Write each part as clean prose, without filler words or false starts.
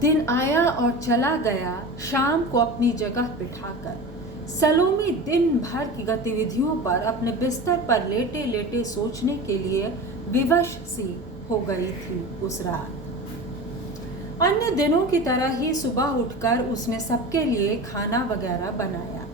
दिन आया और चला गया, शाम को अपनी जगह बिठाकर। सलोमी दिन भर की गतिविधियों पर अपने बिस्तर पर लेटे लेटे सोचने के लिए विवश सी हो गई थी उस रात। अन्य दिनों की तरह ही सुबह उठकर उसने सबके लिए खाना वगैरह बनाया।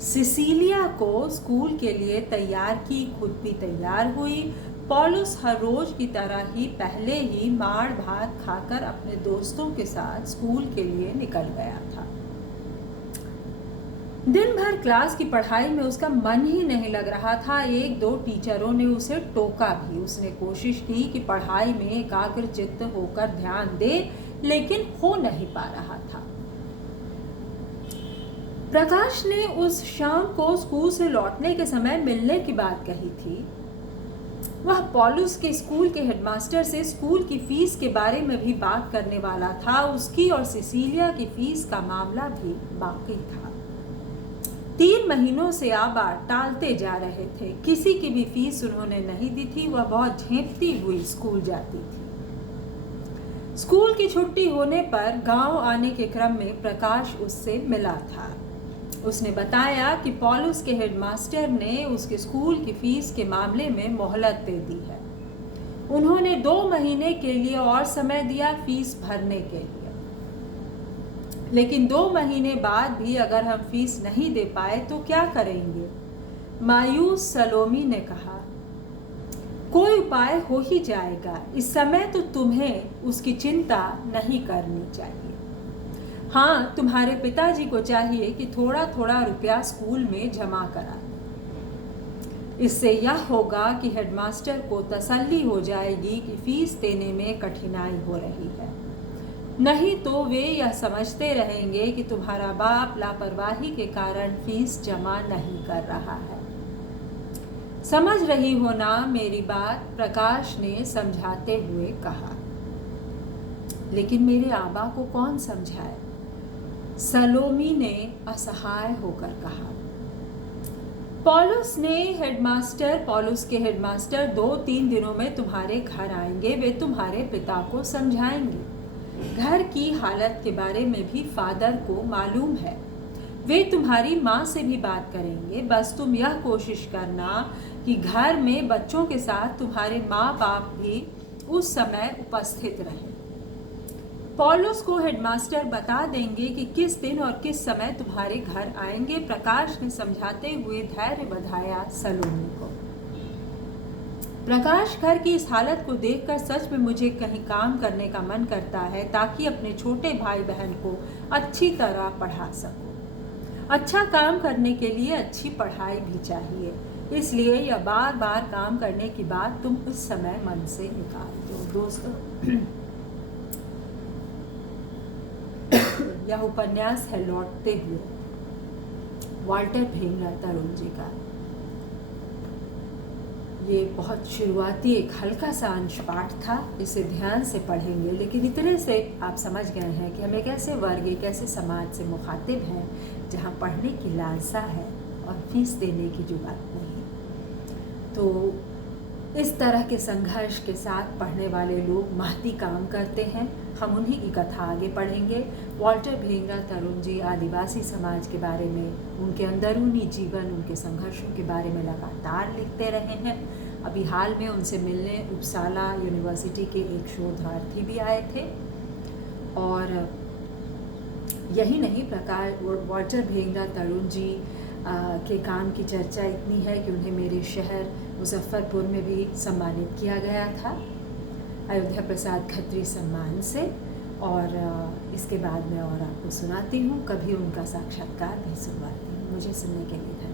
सिसिलिया को स्कूल के लिए तैयार की, खुद भी तैयार हुई। पॉलुस हर रोज की तरह ही पहले ही माड़ भात खाकर अपने दोस्तों के साथ स्कूल के लिए निकल गया था। दिन भर क्लास की पढ़ाई में उसका मन ही नहीं लग रहा था। एक दो टीचरों ने उसे टोका भी। उसने कोशिश की कि पढ़ाई में एकाग्रचित्त होकर ध्यान दे, लेकिन हो नहीं पा रहा था। प्रकाश ने उस शाम को स्कूल से लौटने के समय मिलने की बात कही थी। वह पॉलुस के स्कूल के हेडमास्टर से स्कूल की फीस के बारे में भी बात करने वाला था। उसकी और सिसिलिया की फीस का मामला भी बाकी था। 3 महीनों से आबा टालते जा रहे थे। किसी की भी फीस उन्होंने नहीं दी थी। वह बहुत झेंपती हुई स्कूल जाती थी। स्कूल की छुट्टी होने पर गांव आने के क्रम में प्रकाश उससे मिला था। उसने बताया कि पॉलुस के हेडमास्टर ने उसके स्कूल की फीस के मामले में मोहलत दे दी है। उन्होंने 2 महीने के लिए और समय दिया फीस भरने के लिए, लेकिन 2 महीने बाद भी अगर हम फीस नहीं दे पाए तो क्या करेंगे? मायूस सलोमी ने कहा, कोई उपाय हो ही जाएगा। इस समय तो तुम्हें उसकी चिंता नहीं करनी चाहिए। हाँ, तुम्हारे पिताजी को चाहिए कि थोड़ा थोड़ा रुपया स्कूल में जमा करा। इससे यह होगा कि हेडमास्टर को तसल्ली हो जाएगी कि फीस देने में कठिनाई हो रही है। नहीं तो वे यह समझते रहेंगे कि तुम्हारा बाप लापरवाही के कारण फीस जमा नहीं कर रहा है। समझ रही हो ना मेरी बात? प्रकाश ने समझाते हुए कहा। लेकिन मेरे आबा को कौन समझाए? सलोमी ने असहाय होकर कहा। पॉलुस के हेडमास्टर 2-3 दिनों में तुम्हारे घर आएंगे। वे तुम्हारे पिता को समझाएंगे। घर की हालत के बारे में भी फादर को मालूम है। वे तुम्हारी माँ से भी बात करेंगे। बस तुम यह कोशिश करना कि घर में बच्चों के साथ तुम्हारे माँ बाप भी उस समय उपस्थित रहें। पॉलुस को हेडमास्टर बता देंगे कि किस दिन और किस समय तुम्हारे घर आएंगे। प्रकाश ने समझाते हुए धैर्य बधाया सलोमी को। प्रकाश, घर की इस हालत को देखकर सच में मुझे कहीं काम करने का मन करता है, ताकि अपने छोटे भाई बहन को अच्छी तरह पढ़ा सकूं। अच्छा काम करने के लिए अच्छी पढ़ाई भी चाहिए, इसलिए यह बार बार काम करने की बात तुम उस समय मन से निकाल दो। दोस्तों, यह उपन्यास है लौटते हुए, वाल्टर भेंगरा तरुण जी का। ये बहुत शुरुआती एक हल्का सा अंश पाठ था। इसे ध्यान से पढ़ेंगे, लेकिन इतने से आप समझ गए हैं कि हम एक ऐसे वर्ग, एक ऐसे समाज से मुखातिब हैं जहाँ पढ़ने की लालसा है और फीस देने की जुगात नहीं। तो इस तरह के संघर्ष के साथ पढ़ने वाले लोग महती काम करते हैं। हम उन्हीं की कथा आगे पढ़ेंगे। वाल्टर भेंगरा तरुण जी आदिवासी समाज के बारे में, उनके अंदरूनी जीवन, उनके संघर्षों के बारे में लगातार लिखते रहे हैं। अभी हाल में उनसे मिलने उपसाला यूनिवर्सिटी के एक शोधार्थी भी आए थे। और यही नहीं, वाल्टर भेंगरा तरुण जी के काम की चर्चा इतनी है कि उन्हें मेरे शहर मुजफ्फरपुर में भी सम्मानित किया गया था, अयोध्या प्रसाद खत्री सम्मान से। और इसके बाद मैं और आपको सुनाती हूँ, कभी उनका साक्षात्कार भी सुनवाती हूँ। मुझे सुनने के लिए धन्यवाद।